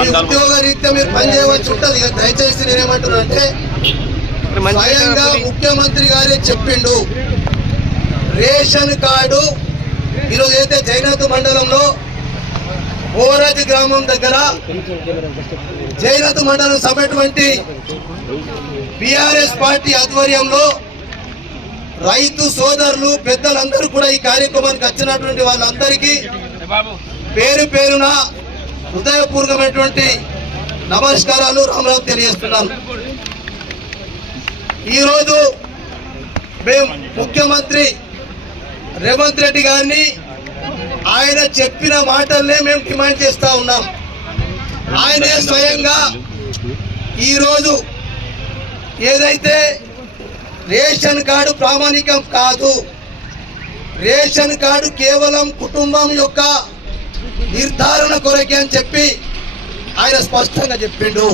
ఉద్యోగ రీత్యా మీరు పనిచేయవచ్చు ఉంటుంది. దయచేసి నేనేమంటున్నా అంటే స్వయంగా ముఖ్యమంత్రి గారే చెప్పిండు, రేషన్ కార్డు ఈరోజు అయితే జైనత్ మండలంలో ఓరాజి గ్రామం దగ్గర జైనత్ మండలం సభటువంటి బీఆర్ఎస్ పార్టీ ఆధ్వర్యంలో రైతు సోదరులు పెద్దలందరూ కూడా ఈ కార్యక్రమానికి వచ్చినటువంటి వాళ్ళందరికీ పేరు పేరున హృదయపూర్వకమైనటువంటి నమస్కారాలు రామరావు తెలియజేస్తున్నాను. ఈరోజు మేము ముఖ్యమంత్రి రేవంత్ రెడ్డి గారిని ఆయన చెప్పిన మాటలనే మేము డిమాండ్ చేస్తా ఉన్నాం. ఆయనే స్వయంగా ఈరోజు ఏదైతే రేషన్ కార్డు ప్రామాణికం కాదు, రేషన్ కార్డు కేవలం కుటుంబం యొక్క నిర్ధారణ కొరకే అని చెప్పి ఆయన స్పష్టంగా చెప్పిండు.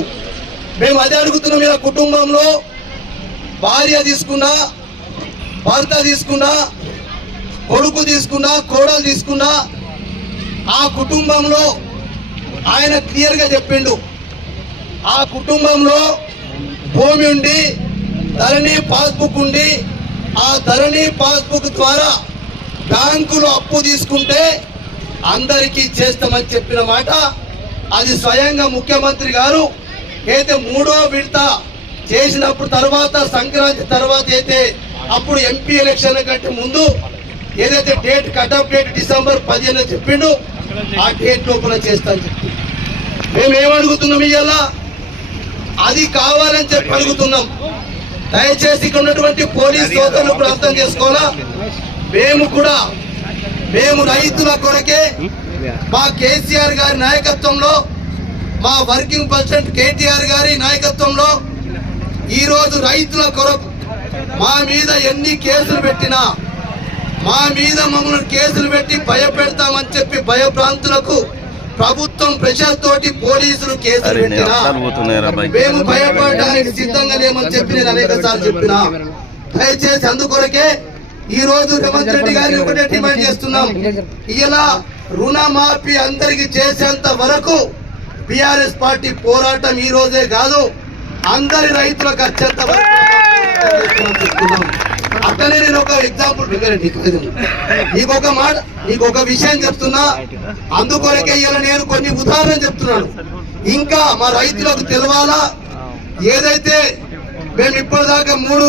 మేము అదే అడుగుతున్నాం. ఇలా కుటుంబంలో భార్య తీసుకున్నా, భర్త తీసుకున్నా, కొడుకు తీసుకున్నా, కోడలు తీసుకున్నా, ఆ కుటుంబంలో ఆయన క్లియర్గా చెప్పిండు, ఆ కుటుంబంలో భూమి ఉండి ధరణి పాస్బుక్ ఉండి ఆ ధరణి పాస్బుక్ ద్వారా బ్యాంకులో అప్పు తీసుకుంటే అందరికీ చేస్తామని చెప్పిన మాట అది స్వయంగా ముఖ్యమంత్రి గారు అయితే మూడో విడత చేసినప్పుడు తర్వాత సంక్రాంతి తర్వాత అయితే అప్పుడు ఎంపీ ఎలక్షన్ కంటే ముందు ఏదైతే date cut off date December 15 చెప్పిండు, ఆ డేట్ లోపల చేస్తాను చెప్పి మేమేమడుగుతున్నాం, ఇవాళ అది కావాలని చెప్పి అడుగుతున్నాం. దయచేసి ఇక్కడ ఉన్నటువంటి పోలీస్ సోదరులు కూడా అర్థం చేసుకోవాలా. మేము రైతుల కొరకే మా కేసీఆర్ గారి నాయకత్వంలో, మా వర్కింగ్ ప్రెసిడెంట్ కేటీఆర్ గారి నాయకత్వంలో ఈరోజు రైతుల కొరకు మా మీద ఎన్ని కేసులు పెట్టినా, మా మీద మమ్మల్ని కేసులు పెట్టి భయపెడతామని చెప్పి భయభ్రాంతులకు ప్రభుత్వం ప్రెషర్ తోటి పోలీసులు కేసులు పెట్టినా మేము భయపడడానికి సిద్ధంగా లేమని చెప్పి నేను అనేక సార్లు చెప్పినా. దయచేసి అందుకొరకే ఈ రోజు రేవంత్ రెడ్డి గారిని ఒకటే డిమాండ్ చేస్తున్నాం. ఇలా రుణమాఫీ అందరికి చేసేంత వరకు బీఆర్ఎస్ పార్టీ పోరాటం ఈ రోజే కాదు, అందరి రైతులకు వచ్చేంత వరకు. అట్లనే నేను ఒక ఎగ్జాంపుల్ నీకు ఒక విషయం చెప్తున్నా. అందుకొరకే ఇలా నేను కొన్ని ఉదాహరణ చెప్తున్నాను. ఇంకా మా రైతులకు తెలవాలా, ఏదైతే మేము ఇప్పటిదాకా 3